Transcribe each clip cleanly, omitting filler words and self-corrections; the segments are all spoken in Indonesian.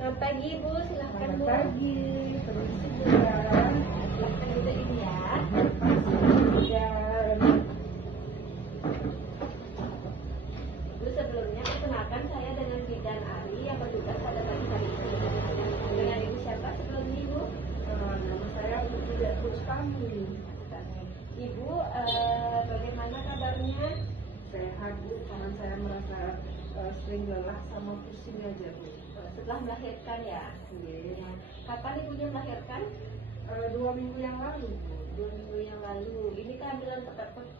Selamat pagi Ibu, silahkan Selamat Bu. pagi, terus juga. Silahkan duduk ini ya. Dan Ibu, sebelumnya perkenalkan saya dengan Bidan Ari yang bertugas pada pagi hari ini. Dengan Ibu siapa sebelumnya Ibu? nama saya Putri Rustami. Ibu, bagaimana kabarnya? Sehat Bu, karena saya merasa sering lelah sama pusing aja Bu. Setelah melahirkan ya? Iya. Kapan Ibunya melahirkan? 2 minggu yang lalu Bu. 2 minggu yang lalu. Ini kehamilan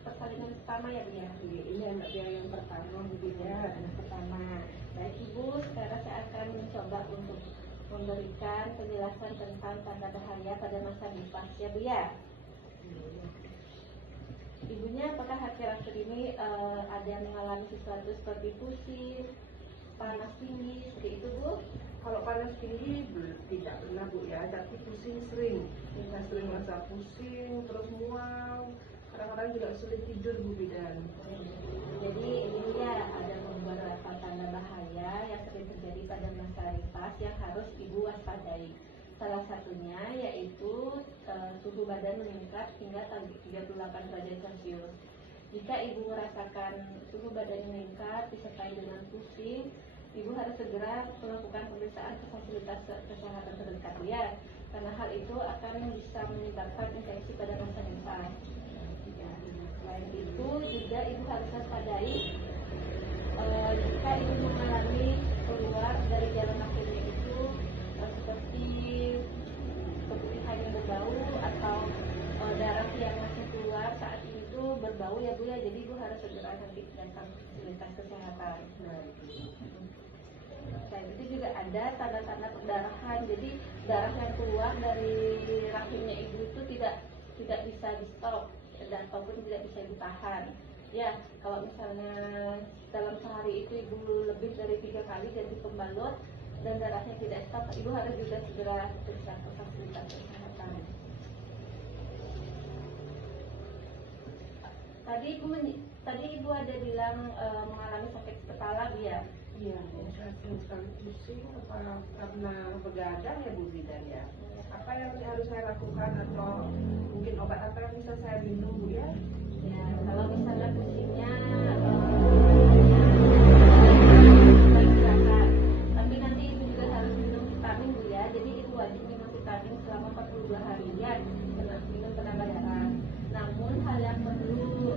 persalinan pertama ya Bu ya? Iya, ini anak dia yang pertama Bu Bidan. Anak pertama. Baik Ibu, sekarang saya akan mencoba untuk memberikan penjelasan tentang tanda bahaya pada masa nifas ya Bu ya. Ibunya apakah akhir-akhir ini ada mengalami sesuatu seperti pusing, panas tinggi, seperti itu Bu? Kalau panas tinggi tidak pernah Bu ya, tapi pusing sering. Saya sering merasa pusing, terus mual. Kadang-kadang juga sulit tidur Bu Bidan. Jadi ini ya ada beberapa tanda bahaya yang sering terjadi pada masa nifas yang harus Ibu waspadai. Salah satunya yaitu suhu badan meningkat hingga 38 derajat Celcius. Jika Ibu merasakan suhu badan meningkat disertai dengan pusing, Ibu harus segera melakukan pemeriksaan ke fasilitas kesehatan terdekat ya, karena hal itu akan bisa menyebabkan infeksi pada masa nifas. Ya, selain itu juga Ibu harus waspadai jika Ibu mengalami keluar dari jalan lahirnya itu seperti keputihan yang berbau atau darah yang masih keluar saat ini tuh berbau ya Bu ya, jadi Ibu harus segera nanti datang ke fasilitas kesehatan. Selain itu juga ada tanda-tanda perdarahan, jadi darah yang keluar dari rahimnya Ibu itu tidak bisa di stop ataupun tidak bisa ditahan. Ya, kalau misalnya dalam sehari itu Ibu lebih dari 3 kali ganti pembalut dan darahnya tidak stop, Ibu harus juga segera periksa ke fasilitas kesehatan. Tadi Ibu ada bilang mengalami sakit kepala Bu ya? Iya, saya sering pusing karena begadang ya Bu Bidan ya. Apa yang harus saya lakukan atau mungkin obat apa yang bisa saya minum Bu ya? Ya, kalau misalnya pusingnya tapi nanti Ibu juga harus minum vitamin Bu ya. Jadi Ibu wajib minum vitamin selama 42 harian, minum penambah darah. Namun hal yang perlu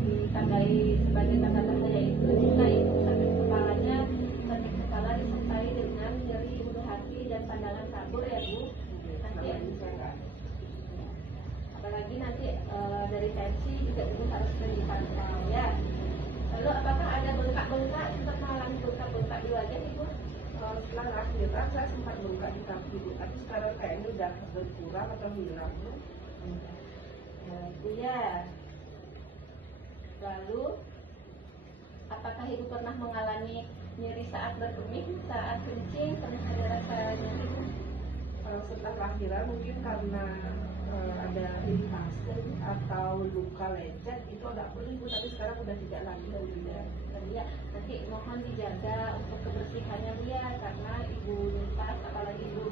ditandai sebagai tanda bahaya itu jika Ibu sakit kepala disertai dengan nyeri ulu hati dan pandangan kabur ya Bu. Apalagi nanti dari tensi juga Ibu harus sering dipantau ya. Lalu apakah ada bengkak-bengkak, sempat mengalami bengkak-bengkak di wajah Ibu? Setelah lahiran saya sempat bengkak di kaki Bu, tapi sekarang kayaknya udah berkurang atau hilang Bu. Ya, Bu ya. Lalu apakah Ibu pernah mengalami nyeri saat berkemih, saat kencing, pernah ada rasa nyeri? Setelah lahiran mungkin karena ada iritasi atau luka lecet itu agak perih Bu, tapi sekarang udah tidak lagi Bu Bidan. Ya, nanti mohon dijaga untuk kebersihannya Bu ya, karena Ibu nifas, apalagi Ibu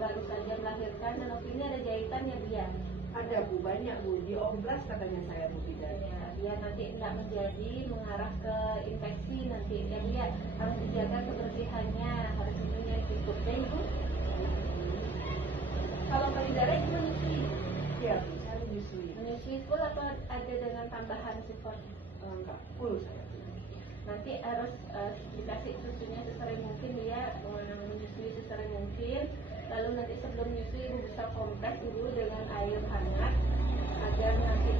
baru saja melahirkan dan waktu ini ada jahitan ya Bu ya? Ada Bu, banyak Bu, diobras katanya saya Bu Bidan. Ya, biar nanti tidak menjadi mengarah ke infeksi nanti ya Bu ya, harus dijaga kebersihannya, harus minum yang cukup ya Ibu. Kalau payudara Ibu menyusui? Iya Bu, saya menyusui. Menyusui full atau ada dengan tambahan support? Enggak full saya. Nanti harus dikasih susunya sesering mungkin ya, menyusui sesering mungkin. Lalu nanti sebelum menyusui Ibu bisa kompres dulu dengan air hangat agar nanti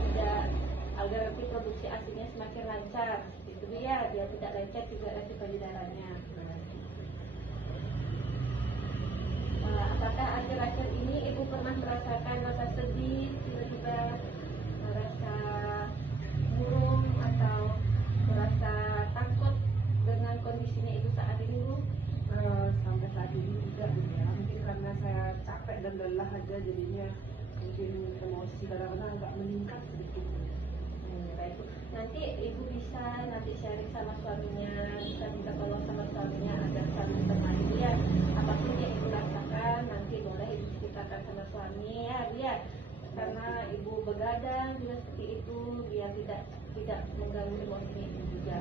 produksi asinya semakin lancar. Itu ya, biar tidak lecet juga resi payudaranya. Apakah akhir-akhir ini Ibu pernah merasakan rasa sedih, tiba-tiba merasa murung atau merasa takut dengan kondisinya Ibu saat ini Bu? Sampai saat ini tidak Bu ya, mungkin karena saya capek dan lelah aja jadinya mungkin emosi kadang-kadang agak meningkat sedikit. Baik Bu, nanti Ibu bisa sharing sama suaminya, bisa minta tolong sama suaminya agar saling bermain ya. Apapun begadang juga seperti itu, biar tidak mengganggu emosi ibu juga.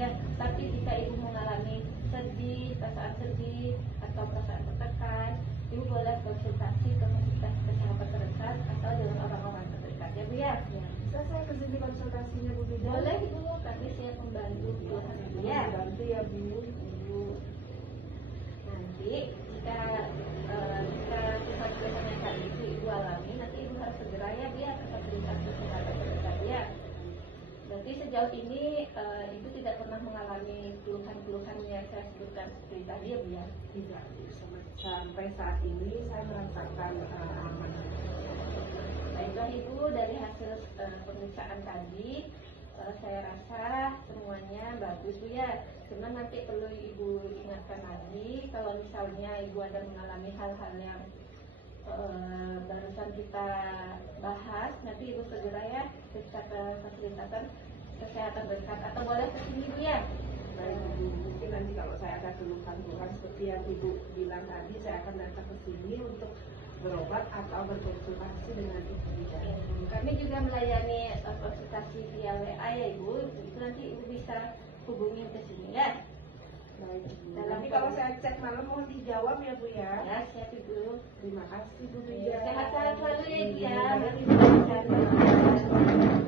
Ya, tapi jika ibu mengalami sedih, perasaan sedih atau perasaan tertekan, ibu boleh konsultasi ke fasilitas kesehatan terdekat atau dengan orang-orang terdekat ya Bu ya. Ya, bisa saya ke sini konsultasinya Bu Bidan? Boleh Ibu, kami siap membantu keluhan Ibu ya. Bantu ya Bu. Nanti jika keluhan yang kali itu Ibu alami, nanti Ibu harus segera ya Bu ya ke fasilitas kesehatan terdekat ya. Berarti sejauh ini Ibu tidak pernah mengalami keluhan-keluhan yang saya sebutkan seperti tadi ya Bu ya? Tidak, sampai saat ini saya merasakan aman. Baiklah Ibu, dari hasil pemeriksaan tadi saya rasa semuanya bagus Bu ya. Cuma nanti perlu Ibu ingatkan lagi kalau misalnya Ibu ada mengalami hal-hal yang barusan kita bahas, nanti Ibu segera ya ke fasilitas kesehatan dekat atau boleh ke sini Bu ya. Baik Ibu, mungkin nanti kalau saya ada keluhan-keluhan seperti yang Ibu bilang tadi, saya akan datang ke sini untuk berobat atau berkonsultasi dengan Ibu Bidan. Kami juga melayani konsultasi via WA ya Ibu, itu nanti Ibu bisa hubungin ke sini ya. Baik Ibu. Nanti kalau saya cek malam mohon dijawab ya Bu ya. Ya, siap Ibu. Terima kasih Bu Bidan. Sehat-sehat selalu ya Ibu ya. Terima kasih Bu Bidan.